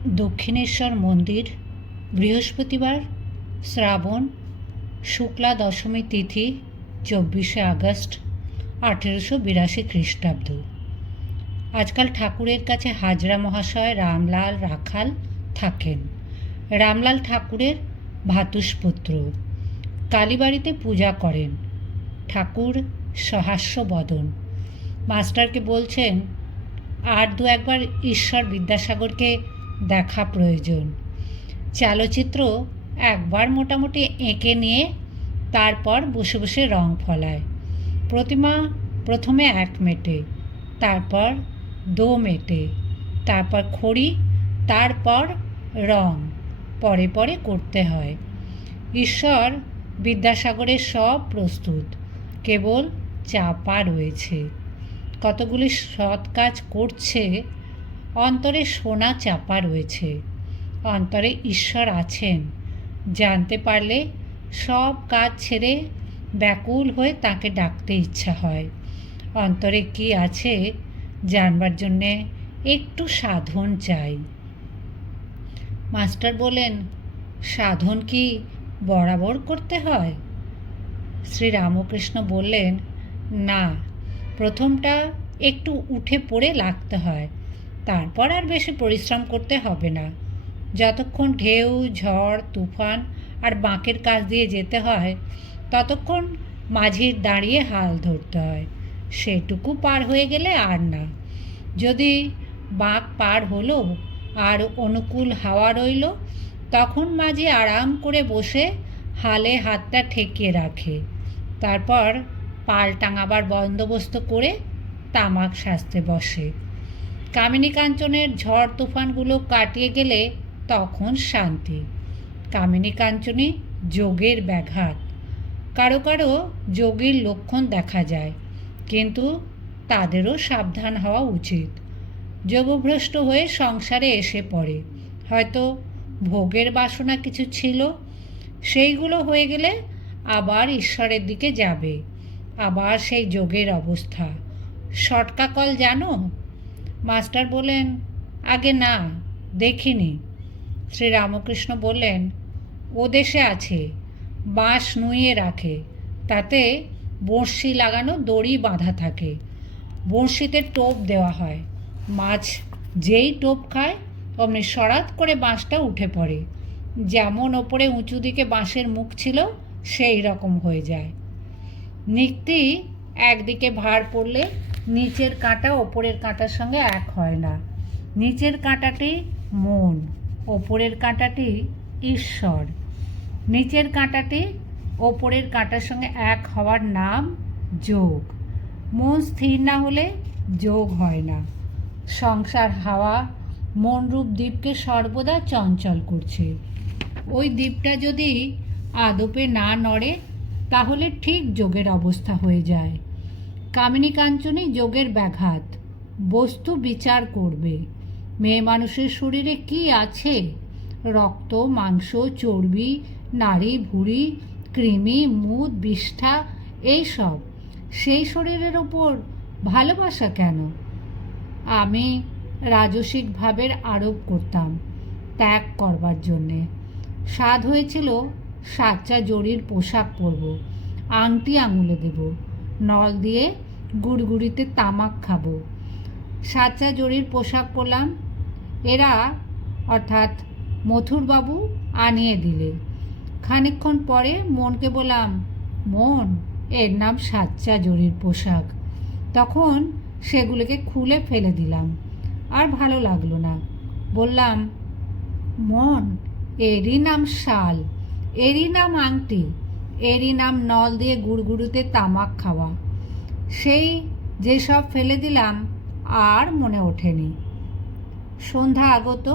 দক্ষিণেশ্বর মন্দির, বৃহস্পতিবার, শ্রাবণ শুক্লা দশমী তিথি 24শে আগস্ট 1882 খ্রিস্টাব্দ। আজকাল ঠাকুরের কাছে হাজরা মহাশয় রামলাল রাখাল থাকেন। রামলাল ঠাকুরের ভাতুষপুত্র। কালীবাড়িতে পূজা করেন। ঠাকুর সহাস্য বদন। মাস্টারকে বলছেন, আর দু একবার ঈশ্বর বিদ্যাসাগরকে দেখা প্রয়োজন। চালচিত্র একবার মোটামুটি এঁকে নিয়ে তারপর বসে বসে রং ফলায়। প্রতিমা প্রথমে 1 মেটে, তারপর 2 মেটে, তারপর খড়ি, তারপর রং পরে পরে করতে হয়। ঈশ্বর বিদ্যাসাগরের সব প্রস্তুত, কেবল চাপা রয়েছে। কতগুলি সৎ কাজ করছে, অন্তরে সোনা চাপা রয়েছে। অন্তরে ঈশ্বর আছেন, জানতে পারলে সব কাজ ছেড়ে ব্যাকুল হয়ে তাকে ডাকতে ইচ্ছা হয়। অন্তরে কি আছে জানবার জন্যে একটু সাধন চাই। মাস্টার বলেন, সাধন কি বরাবর করতে হয়? শ্রীরামকৃষ্ণ বললেন, না, প্রথমটা একটু উঠে পড়ে লাগতে হয়, তারপর আর বেশি পরিশ্রম করতে হবে না। যতক্ষণ ঢেউ, ঝড়, তুফান আর বাঁকের কাছ দিয়ে যেতে হয়, ততক্ষণ মাঝির দাঁড়িয়ে হাল ধরতে হয়। সেটুকু পার হয়ে গেলে আর না। যদি বাঁক পার হলো আর অনুকূল হাওয়া রইল, তখন মাঝি আরাম করে বসে হালে হাতটা ঠেকিয়ে রাখে। তারপর পাল টাঙাবার বন্দোবস্ত করে তামাক সাজতে বসে। কামিনী কাঞ্চনের ঝড় তুফানগুলো কাটিয়ে গেলে তখন শান্তি। কামিনী কাঞ্চনী যোগের ব্যাঘাত। কারো কারো যোগীর লক্ষণ দেখা যায়, কিন্তু তাদেরও সাবধান হওয়া উচিত। যোগভ্রষ্ট হয়ে সংসারে এসে পড়ে। হয়তো ভোগের বাসনা কিছু ছিল, সেইগুলো হয়ে গেলে আবার ঈশ্বরের দিকে যাবে, আবার সেই যোগের অবস্থা। শটকা কল জানো? মাস্টার বলেন, আগে না, দেখিনি। শ্রীরামকৃষ্ণ বললেন, ও দেশে আছে, বাঁশ নুইয়ে রাখে, তাতে বড়শি লাগানো দড়ি বাঁধা থাকে। বড়শিতে টোপ দেওয়া হয়। মাছ যেই টোপ খায় অমনি সরাত করে বাঁশটা উঠে পড়ে। যেমন ওপরে উঁচু দিকে বাঁশের মুখ ছিল, সেই রকম হয়ে যায়। নিক্তি একদিকে ভার পড়লে নিচের কাঁটা ওপরের কাঁটার সঙ্গে এক হয় না। নিচের কাঁটাটি মন, ওপরের কাঁটাটি ঈশ্বর। নিচের কাঁটাটি ওপরের কাঁটার সঙ্গে এক হওয়ার নাম যোগ। মন স্থির না হলে যোগ হয় না। সংসার হাওয়া মনরূপ দ্বীপকে সর্বদা চঞ্চল করছে। ওই দ্বীপটা যদি আদপে না নড়ে, তাহলে ঠিক যোগের অবস্থা হয়ে যায়। কামিনী কাঞ্চনী যোগের ব্যাঘাত। বস্তু বিচার করবে। মেয়ে মানুষের শরীরে কি আছে? রক্ত, মাংস, চর্বি, নাড়ি, ভুঁড়ি, কৃমি, মুদ, বিষ্ঠা, এইসব। সেই শরীরের ওপর ভালোবাসা কেন? আমি রাজসিক ভাবের আরোপ করতাম ত্যাগ করবার জন্যে। স্বাদ হয়েছিল সাচ্চা জরির পোশাক পরব, আংটি আঙুলে দেব, নল দিয়ে গুড়গুড়িতে তামাক খাবো। সাচ্চা জরির পোশাক পরলাম। এরা অর্থাৎ মথুরবাবু আনিয়ে দিলে। খানিকক্ষণ পরে মনকে বললাম, মন, এর নাম সাচ্চা জরির পোশাক। তখন সেগুলোকে খুলে ফেলে দিলাম। আর ভালো লাগলো না। বললাম, মন, এরই নাম শাল, এরই নাম আংটি, এরই নাম নল দিয়ে গুড়গুড়িতে তামাক খাওয়া। সেই যেসব ফেলে দিলাম আর মনে ওঠেনি। সন্ধ্যা আগত।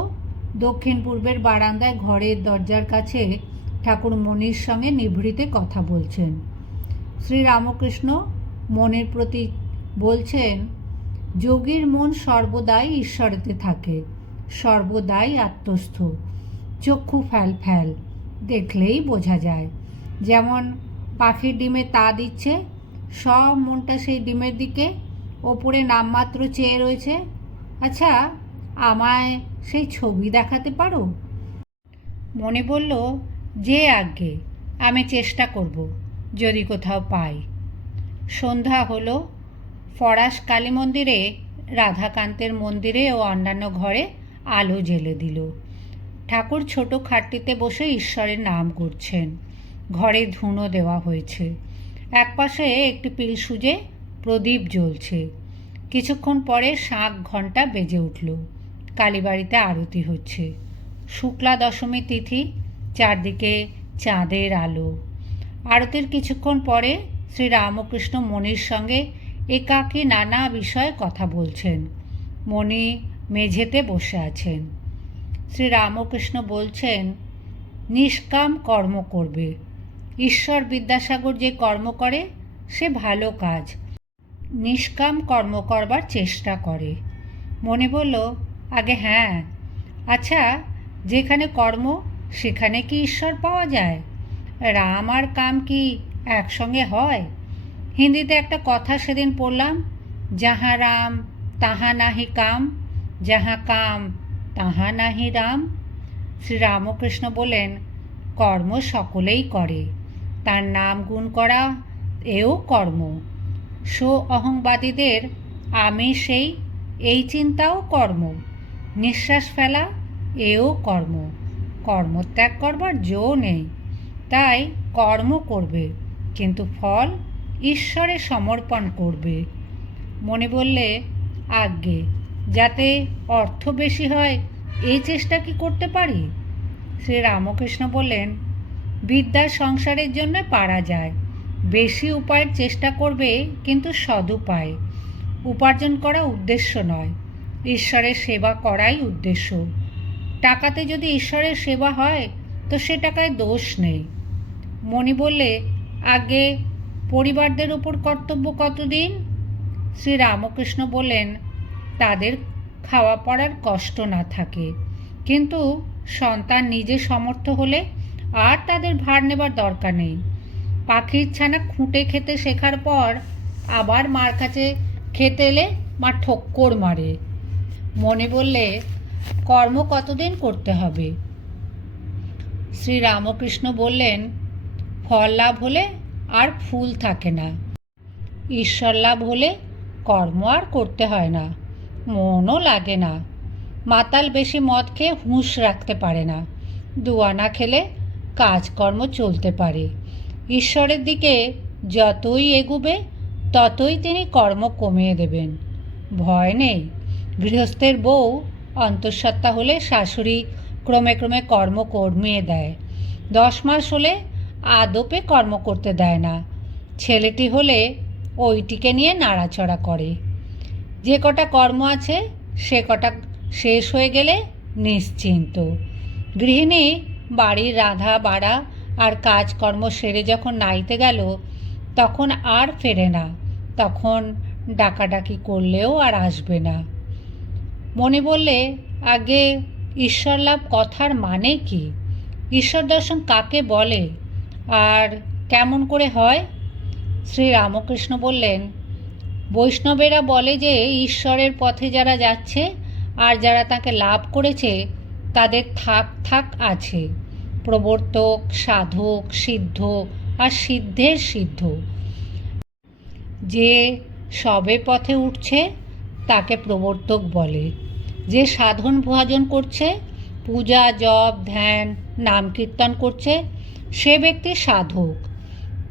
দক্ষিণ পূর্বের বারান্দায় ঘরের দরজার কাছে ঠাকুর মনির সঙ্গে নিভৃতে কথা বলছেন। শ্রীরামকৃষ্ণ মনের প্রতি বলছেন, যোগীর মন সর্বদাই ঈশ্বরেতে থাকে, সর্বদাই আত্মস্থ। চক্ষু ফ্যাল ফ্যাল, দেখলেই বোঝা যায়। যেমন পাখির ডিমে তা দিচ্ছে, সব মনটা সেই ডিমের দিকে, ওপরে নামমাত্র চেয়ে রয়েছে। আচ্ছা, আমায় সেই ছবি দেখাতে পারো? মণি বলল, যে আজ্ঞে, আমি চেষ্টা করব যদি কোথাও পাই। সন্ধ্যা হলো। ফরাস কালী মন্দিরে, রাধাকান্তের মন্দিরে ও অন্যান্য ঘরে আলো জ্বেলে দিল। ঠাকুর ছোট খাটটিতে বসে ঈশ্বরের নাম করছেন। ঘরে ধুনো দেওয়া হয়েছে। একপাশে একটি পিলসুজে প্রদীপ জ্বলছে। কিছুক্ষণ পরে শাঁখ ঘণ্টা বেজে উঠল। কালীবাড়িতে আরতি হচ্ছে। শুক্লা দশমী তিথি, চারদিকে চাঁদের আলো। আরতির কিছুক্ষণ পরে শ্রীরামকৃষ্ণ মণির সঙ্গে একাকী নানা বিষয়ে কথা বলছেন। মণি মেঝেতে বসে আছেন। শ্রীরামকৃষ্ণ বলছেন, নিষ্কাম কর্ম করবে। ঈশ্বর বিদ্যাসাগর যে কর্ম করে সে ভালো কাজ, নিষ্কাম কর্ম করবার চেষ্টা করে। মণি বলল, আগে হ্যাঁ। আচ্ছা, যেখানে কর্ম সেখানে কি ঈশ্বর পাওয়া যায়? রাম আর কাম কি একসঙ্গে হয়? হিন্দিতে একটা কথা সেদিন পড়লাম, যাহা রাম তাহা নাহি কাম, যাহা কাম তাহা নাহি রাম। শ্রীরামকৃষ্ণ বলেন, কর্ম সকলেই করে, তার নাম গুণ করা এও কর্ম। সো অহংবাদীদের আমি সেই, এই চিন্তাও কর্ম। নিঃশ্বাস ফেলা এও কর্ম। কর্মত্যাগ করবার জো নেই। তাই কর্ম করবে, কিন্তু ফল ঈশ্বরে সমর্পণ করবে। মনে বললে, আজ্ঞে, যাতে অর্থ বেশি হয় এই চেষ্টা কি করতে পারি? শ্রীরামকৃষ্ণ বললেন, বিদ্যার সংসারের জন্য পারা যায়। বেশি উপায়ের চেষ্টা করবে, কিন্তু সদুপায়। উপার্জন করা উদ্দেশ্য নয়, ঈশ্বরের সেবা করাই উদ্দেশ্য। টাকাতে যদি ঈশ্বরের সেবা হয় তো সে টাকায় দোষ নেই। মণি বললে, আগে পরিবারদের উপর কর্তব্য কতদিন? শ্রীরামকৃষ্ণ বললেন, তাদের খাওয়া পড়ার কষ্ট না থাকে, কিন্তু সন্তান নিজে সমর্থ হলে আর তাদের ভার নেবার দরকার নেই। পাখির ছানা খুঁটে খেতে শেখার পর আবার মার কাছে খেতে এলে মা ঠক্কর মারে। মনে বললে, কর্ম কতদিন করতে হবে? শ্রীরামকৃষ্ণ বললেন, ফল লাভ হলে আর ফুল থাকে না। ঈশ্বর লাভ হলে কর্ম আর করতে হয় না, মনও লাগে না। মাতাল বেশি মদ খেয়ে হুঁশ রাখতে পারে না। দুয়ানা খেলে কাজকর্ম চলতে পারে। ঈশ্বরের দিকে যতই এগুবে ততই তিনি কর্ম কমিয়ে দেবেন। ভয় নেই। গৃহস্থের বউ অন্তঃসত্ত্বা হলে শাশুড়ি ক্রমে ক্রমে কর্ম কমিয়ে দেয়। 10 মাস হলে আদপে কর্ম করতে দেয় না। ছেলেটি হলে ওইটিকে নিয়ে নাড়াচড়া করে। যে কটা কর্ম আছে সে কটা শেষ হয়ে গেলে নিশ্চিন্ত। গৃহিণী বাড়ির রাঁধা বাড়া আর কাজকর্ম সেরে যখন নাইতে গেল তখন আর ফেরে না। তখন ডাকাডাকি করলেও আর আসবে না। মনে বললে, আগে ঈশ্বর লাভ কথার মানে কি? ঈশ্বর দর্শন কাকে বলে আর কেমন করে হয়? শ্রীরামকৃষ্ণ বললেন, বৈষ্ণবেরা বলে যে ঈশ্বরের পথে যারা যাচ্ছে আর যারা তাকে লাভ করেছে তাদের থাক থাক আছে, প্রবর্তক, সাধক, সিদ্ধ আর সিদ্ধের সিদ্ধ। যে সবে পথে উঠছে তাকে প্রবর্তক বলে। যে সাধন ভজন করছে, পূজা জপ ধ্যান নাম কীর্তন করছে, সে ব্যক্তি সাধক।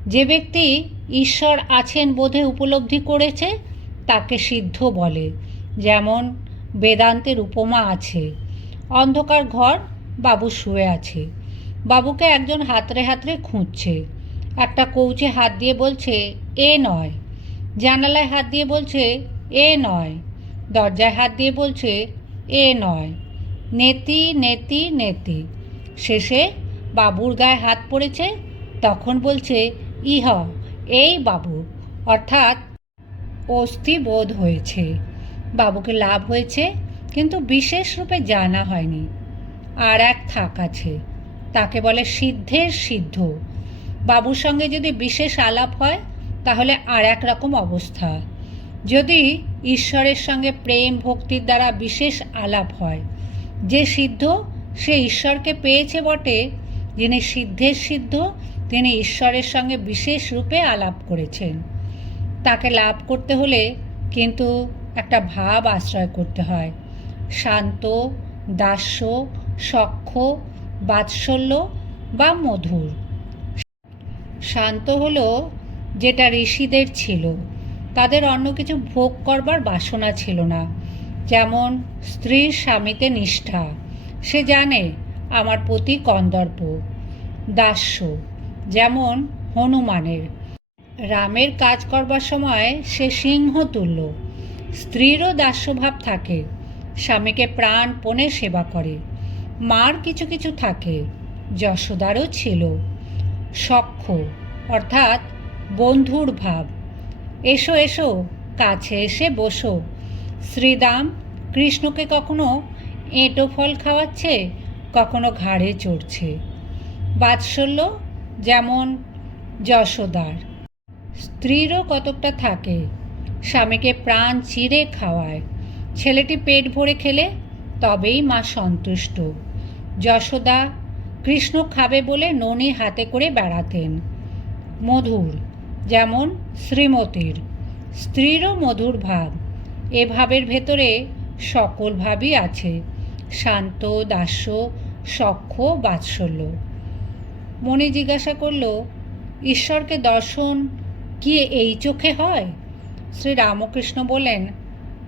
যে ব্যক্তি ঈশ্বর আছেন বোধে উপলব্ধি করেছে তাকে সিদ্ধ বলে। যেমন বেদান্তের উপমা আছে। অন্ধকার ঘর, বাবু শুয়ে আছে। বাবুকে একজন হাতড়ে হাতড়ে খুঁজছে। একটা কৌচে হাত দিয়ে বলছে, এ নয়। জানালায় হাত দিয়ে বলছে, এ নয়। দরজায় হাত দিয়ে বলছে, এ নয়। নেতি নেতি নেতি। শেষে বাবুর গায়ে হাত পড়েছে, তখন বলছে, ইহ, এই বাবু, অর্থাৎ অস্থি বোধ হয়েছে। বাবুকে লাভ হয়েছে, কিন্তু বিশেষ রূপে জানা হয়নি। আর এক থাক আছে, তাকে বলে সিদ্ধের সিদ্ধ। বাবুর সঙ্গে যদি বিশেষ আলাপ হয় তাহলে আর এক রকম অবস্থা। যদি ঈশ্বরের সঙ্গে প্রেম ভক্তির দ্বারা বিশেষ আলাপ হয়, যে সিদ্ধ সে ঈশ্বরকে পেয়েছে বটে, যিনি সিদ্ধের সিদ্ধ তিনি ঈশ্বরের সঙ্গে বিশেষ রূপে আলাপ করেছেন। তাকে লাভ করতে হলে কিন্তু একটা ভাব আশ্রয় করতে হয়, শান্ত, দাস্য, সখ্য, বাৎসল্য বা মধুর। শান্ত হলো যেটা ঋষিদের ছিল, তাদের অন্য কিছু ভোগ করবার বাসনা ছিল না, যেমন স্ত্রীর স্বামীতে নিষ্ঠা, সে জানে আমার প্রতি কন্দর্প। দাস্য, যেমন হনুমানের, রামের কাজ করবার সময় সে সিংহ তুল্য। স্ত্রীরও দাস্যভাব থাকে, স্বামীকে প্রাণপণে সেবা করে। মার কিছু কিছু থাকে, যশোদারও ছিল। সখ্য অর্থাৎ বন্ধুর ভাব, এসো এসো কাছে এসে বসো। শ্রীরাম কৃষ্ণকে কখনো এঁটো ফল খাওয়াচ্ছে, কখনো ঘাড়ে চড়ছে। বাৎসল্য, যেমন যশোদার, স্ত্রীরও কতকটা থাকে, স্বামীকে প্রাণ চিরে খাওয়ায়। ছেলেটি পেট ভরে খেলে তবেই মা সন্তুষ্ট। যশোদা কৃষ্ণ খাবে বলে ননি হাতে করে বেড়াতেন। মধুর, যেমন শ্রীমতীর, স্ত্রীরও মধুর ভাব। এ ভাবের ভেতরে সকল ভাবই আছে, শান্ত, দাস্য, সখ্য, বাৎসল্য। মণি জিজ্ঞাসা করল, ঈশ্বরকে দর্শন কি এই চোখে হয়? শ্রীরামকৃষ্ণ বললেন,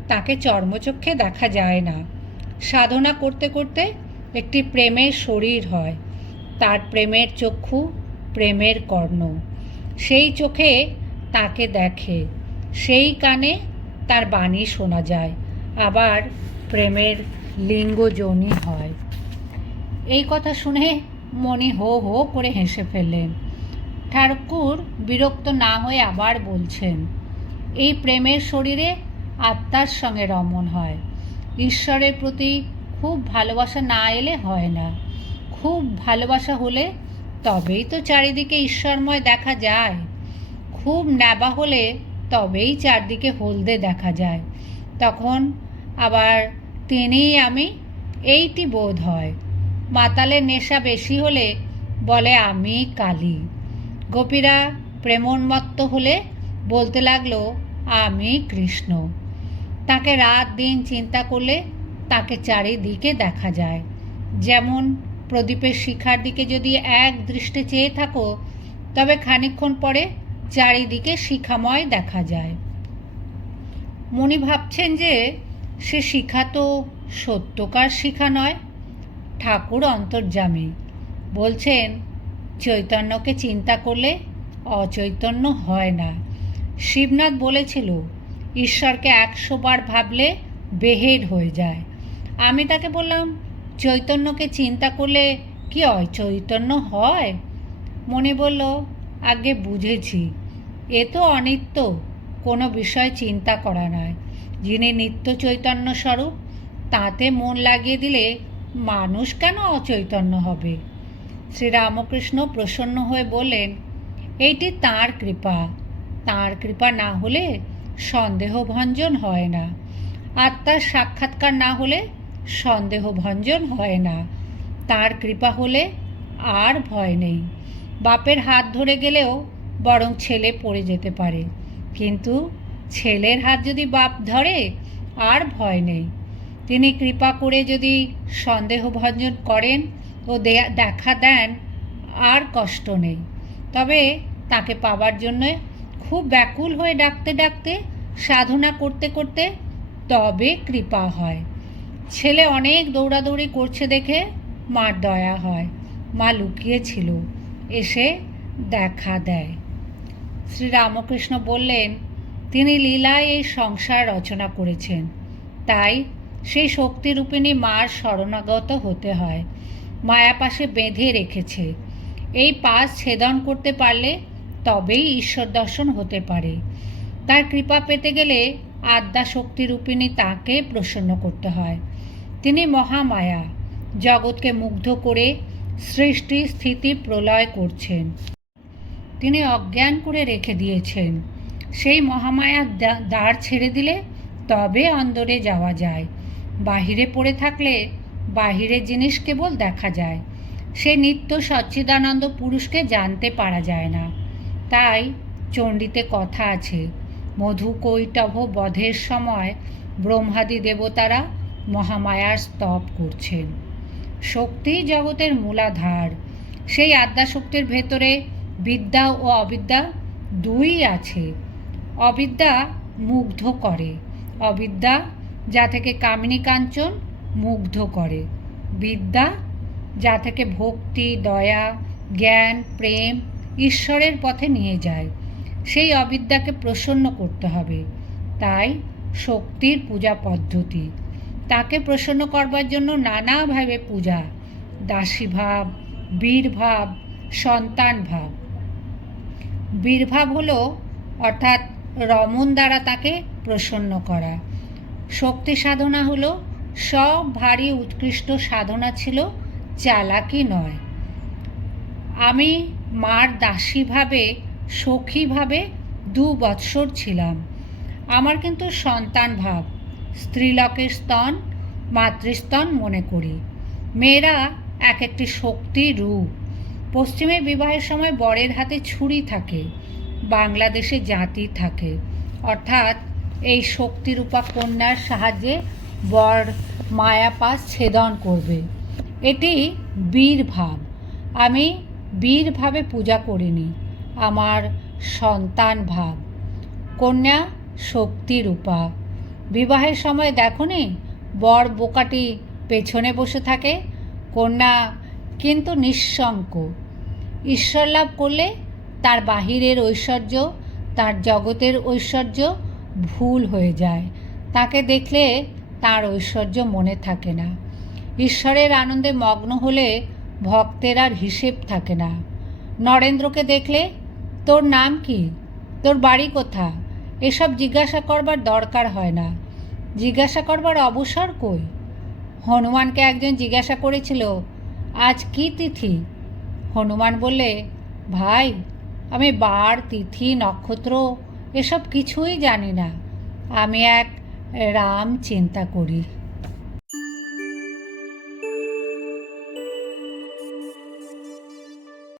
তাকে চর্মচক্ষে দেখা যায় না। সাধনা করতে করতে একটি প্রেমের শরীর হয়, তার প্রেমের চক্ষু, প্রেমের কর্ণ, সেই চোখে তাকে দেখে, সেই কানে তার বাণী শোনা যায়, আবার প্রেমের লিঙ্গযোনি হয়। এই কথা শুনে মণি হো হো করে হেসে ফেললেন। ঠাকুর বিরক্ত না হয়ে আবার বলছেন, এই প্রেমের শরীরে আত্মার সঙ্গে রমণ হয়। ঈশ্বরের প্রতি খুব ভালোবাসা না এলে হয় না। খুব ভালোবাসা হলে তবেই তো চারিদিকে ঈশ্বরময় দেখা যায়। খুব নেবা হলে তবেই চারদিকে হলদে দেখা যায়। তখন আবার তিনিই আমি এইটি বোধ হয়। মাতালের নেশা বেশি হলে বলে আমি কালী। গোপীরা প্রেমোন্মত্ত হলে বলতে লাগলো আমি কৃষ্ণ। তাকে রাত দিন চিন্তা করলে তাকে চারিদিকে দেখা যায়। যেমন প্রদীপের শিখার দিকে যদি এক দৃষ্টে চেয়ে থাকো, তবে খানিকক্ষণ পরে চারিদিকে শিখাময় দেখা যায়। মণি ভাবছেন যে সে শিখা তো সত্যকার শিখা নয়। ঠাকুর অন্তর্যামী, বলছেন চৈতন্যকে চিন্তা করলে অচৈতন্য হয় না। শিবনাথ বলেছিল ঈশ্বরকে 100 বার ভাবলে বেহেড হয়ে যায়। আমি তাকে বললাম, চৈতন্যকে চিন্তা করলে কি অচৈতন্য হয়? মনে বলল, আগে বুঝেছি, এ তো অনিত্য, কোনো বিষয় চিন্তা করা নয়। যিনি নিত্য চৈতন্য স্বরূপ, তাতে মন লাগিয়ে দিলে মানুষ কেন অচৈতন্য হবে? শ্রীরামকৃষ্ণ প্রসন্ন হয়ে বললেন, এইটি তাঁর কৃপা। তাঁর কৃপা না হলে সন্দেহভঞ্জন হয় না। আত্মার সাক্ষাৎকার না হলে সন্দেহভঞ্জন হয় না। তাঁর কৃপা হলে আর ভয় নেই। বাপের হাত ধরে গেলেও বরং ছেলে পড়ে যেতে পারে, কিন্তু ছেলের হাত যদি বাপ ধরে আর ভয় নেই। তিনি কৃপা করে যদি সন্দেহভঞ্জন করেন ও দেখা দেন, আর কষ্ট নেই। তবে তাকে পাবার জন্য খুব ব্যাকুল হয়ে ডাকতে ডাকতে, সাধনা করতে করতে তবে কৃপা হয়। ছেলে অনেক দৌড়াদৌড়ি করছে দেখে মার দয়া হয়। মা লুকিয়েছিল, এসে দেখা দেয়। শ্রীরামকৃষ্ণ বললেন, তিনি লীলায় এই সংসার রচনা করেছেন, তাই সেই শক্তিরূপিণী মার শরণাগত হতে হয়। মায়াপাশে বেঁধে রেখেছে। এই পাশ ছেদন করতে পারলে তবেই ঈশ্বর দর্শন হতে পারে। তার কৃপা পেতে গেলে আদ্যা শক্তিরূপিণী তাকে প্রসন্ন করতে হয়। তিনি মহামায়া, জগৎকে মুগ্ধ করে সৃষ্টি স্থিতি প্রলয় করছেন। তিনি অজ্ঞান করে রেখে দিয়েছেন। সেই মহামায়ার দ্বার ছেড়ে দিলে তবে অন্দরে যাওয়া যায়। বাহিরে পড়ে থাকলে বাহিরের জিনিস কেবল দেখা যায়, সে নিত্য সচ্চিদানন্দ পুরুষকে জানতে পারা যায় না। তাই চণ্ডীতে কথা আছে, মধু কৈটভ বধের সময় ব্রহ্মাদি দেবতারা মহামায়ার স্তব করছেন। শক্তি জগতের মূলাধার। সেই আদ্যাশক্তির ভেতরে বিদ্যা ও অবিদ্যা দুই আছে। অবিদ্যা মুগ্ধ করে, অবিদ্যা যা থেকে কামিনী কাঞ্চন মুগ্ধ করে, বিদ্যা যা থেকে ভক্তি, দয়া, জ্ঞান, প্রেম, ঈশ্বরের পথে নিয়ে যায়। সেই অবিদ্যাকে প্রসন্ন করতে হবে। তাই শক্তির পূজা পদ্ধতি। তাকে প্রসন্ন করবার জন্য নানাভাবে পূজা, দাসীভাব, বীরভাব, সন্তান ভাব। বীরভাব হলো অর্থাৎ রমণ দ্বারা তাকে প্রসন্ন করা। শক্তি সাধনা হলো সব ভারী উৎকৃষ্ট সাধনা ছিল, চালাকি নয়। আমি মার দাসীভাবে, সখীভাবে 2 বৎসর ছিলাম। আমার কিন্তু সন্তান ভাব, স্ত্রীলোকের স্তন মাতৃস্তন মনে করি। মেয়েরা এক একটি শক্তি রূপ। পশ্চিমে বিবাহের সময় বরের হাতে ছুরি থাকে, বাংলাদেশে জাতি থাকে, অর্থাৎ এই শক্তিরূপা কন্যার সাহায্যে বর মায়াপাশ ছেদন করবে। এটি বীরভাব। আমি বীরভাবে পূজা করিনি, আমার সন্তান ভাব। কন্যা শক্তিরূপা। বিবাহের সময় দেখনি বর বোকাটি পেছনে বসে থাকে, কন্যা কিন্তু নিঃশঙ্ক। ঈশ্বর লাভ করলে তার বাহিরের ঐশ্বর্য, তার জগতের ঐশ্বর্য ভুল হয়ে যায়। তাকে দেখলে তার ঐশ্বর্য মনে থাকে না। ঈশ্বরের আনন্দে মগ্ন হলে ভক্তের আর হিসেব থাকে না। নরেন্দ্রকে দেখলে তোর নাম কি, তোর বাড়ি কোথা, এসব জিজ্ঞাসা করবার দরকার হয় না। জিজ্ঞাসা করবার অবসর কই? হনুমানকে একজন জিজ্ঞাসা করেছিল, আজ কি তিথি? হনুমান বললে, ভাই আমি বার, তিথি, নক্ষত্র এসব কিছুই জানি না, আমি এক রাম চিন্তা করি।